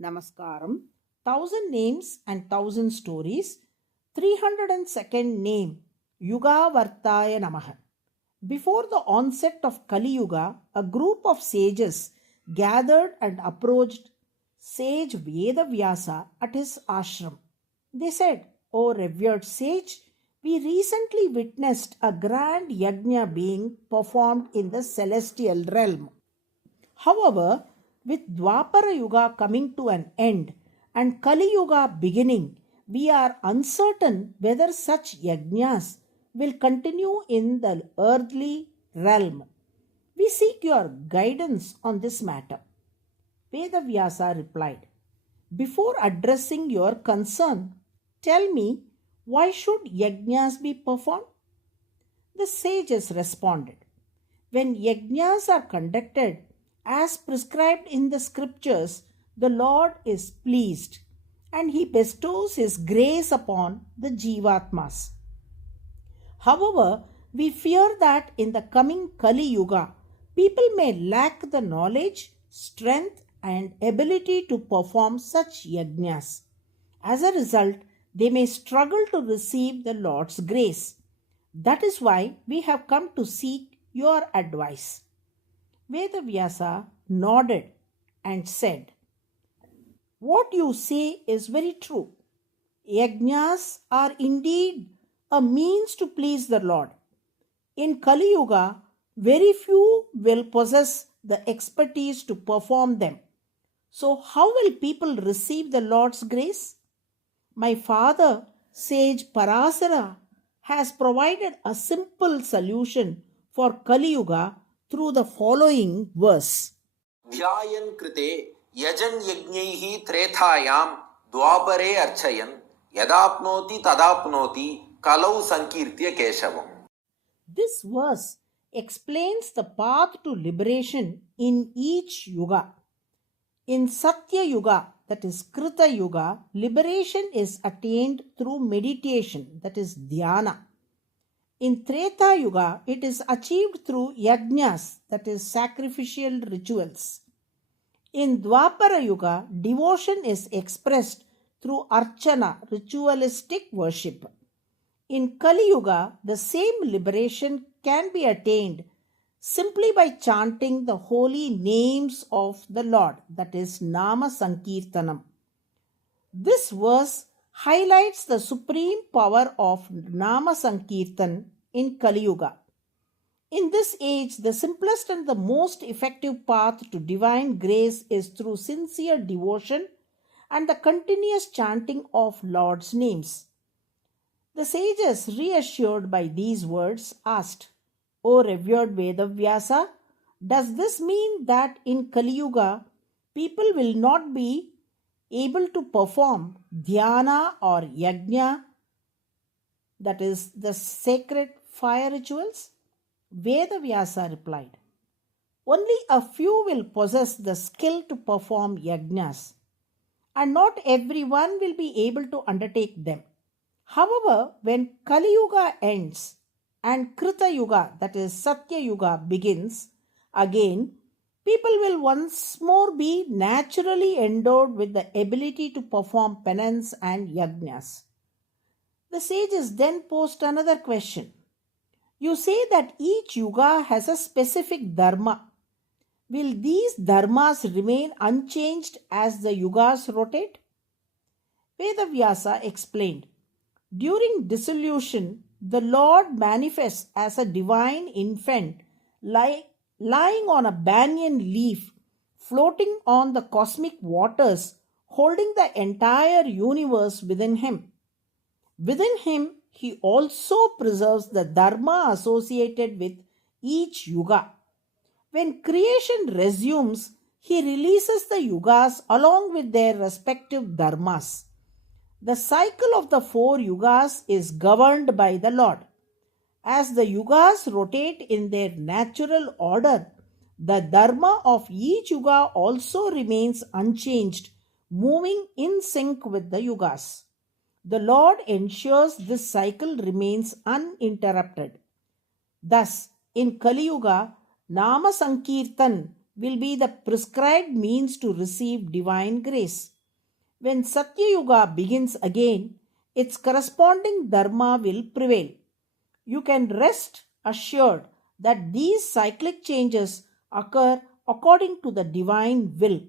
Namaskaram, 1000 names and 1000 stories, 302nd name, UGHAAVARTHAAYA NAMAH. Before the onset of Kali Yuga, a group of sages gathered and approached sage Vedavyasa at his ashram. They said, "O revered sage, we recently witnessed a grand yajna being performed in the celestial realm. However, with Dwapara Yuga coming to an end and Kali Yuga beginning, we are uncertain whether such yajnas will continue in the earthly realm. We seek your guidance on this matter." Vedavyasa replied, "Before addressing your concern, tell me, why should yajnas be performed?" The sages responded, "When yajnas are conducted as prescribed in the scriptures, the Lord is pleased and he bestows his grace upon the Jivatmas. However, we fear that in the coming Kali Yuga, people may lack the knowledge, strength, and ability to perform such yajnas. As a result, they may struggle to receive the Lord's grace. That is why we have come to seek your advice." Vedavyasa nodded and said, "What you say is very true. Yajnas are indeed a means to please the Lord. In Kali Yuga, very few will possess the expertise to perform them. So, how will people receive the Lord's grace? My father, sage Parasara, has provided a simple solution for Kali Yuga through the following verse. ध्यायन् कृते यजन् यज्ञैः त्रेधायां द्वापरे अर्चयन् यदाप्नोति तदाप्नोति कलौ संकीर्त्य केशवम्. This verse explains the path to liberation in each yuga. In Satya Yuga, that is Krita Yuga, liberation is attained through meditation, that is dhyana. In Treta Yuga, it is achieved through yajnas, that is sacrificial rituals. In Dwapara Yuga, devotion is expressed through archana, ritualistic worship. In Kali Yuga, the same liberation can be attained simply by chanting the holy names of the Lord, that is Nama Sankirtanam. This verse highlights the supreme power of Nama Sankirtan in Kali Yuga. In this age, the simplest and the most effective path to divine grace is through sincere devotion and the continuous chanting of Lord's names. The sages, reassured by these words, asked, "O revered Vedavyasa, does this mean that in Kali Yuga, people will not be able to perform dhyana or yajna, that is the sacred fire rituals?" Vedavyasa replied, "Only a few will possess the skill to perform yajnas, and not everyone will be able to undertake them. However, when Kali Yuga ends and Krita Yuga, that is Satya Yuga, begins again, people will once more be naturally endowed with the ability to perform penance and yajnas." The sages then posed another question. "You say that each yuga has a specific dharma. Will these dharmas remain unchanged as the yugas rotate?" Vedavyasa explained, "During dissolution, the Lord manifests as a divine infant lying on a banyan leaf, floating on the cosmic waters, holding the entire universe within him. Within him, he also preserves the dharma associated with each yuga. When creation resumes, he releases the yugas along with their respective dharmas. The cycle of the 4 yugas is governed by the Lord. As the yugas rotate in their natural order, the dharma of each yuga also remains unchanged, moving in sync with the yugas. The Lord ensures this cycle remains uninterrupted. Thus, in Kali Yuga, Nama Sankirtan, will be the prescribed means to receive divine grace. When Satya Yuga begins again, its corresponding dharma will prevail. You can rest assured that these cyclic changes occur according to the divine will.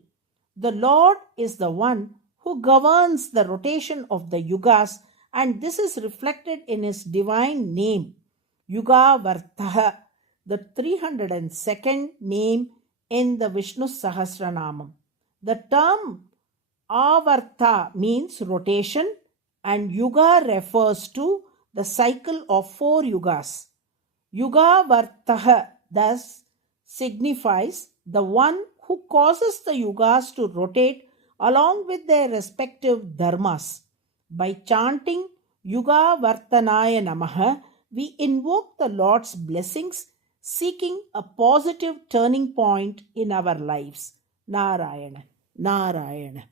The Lord is the one who governs the rotation of the yugas, and this is reflected in his divine name, UGHAAVARTHAAYA, the 302nd name in the Vishnu Sahasranamam. The term Avartha means rotation, and Yuga refers to the cycle of 4 yugas. UGHAAVARTHAAYA thus signifies the one who causes the yugas to rotate along with their respective dharmas. By chanting UGHAAVARTHAAYA NAMAH, we invoke the Lord's blessings, seeking a positive turning point in our lives. Narayana, Narayana.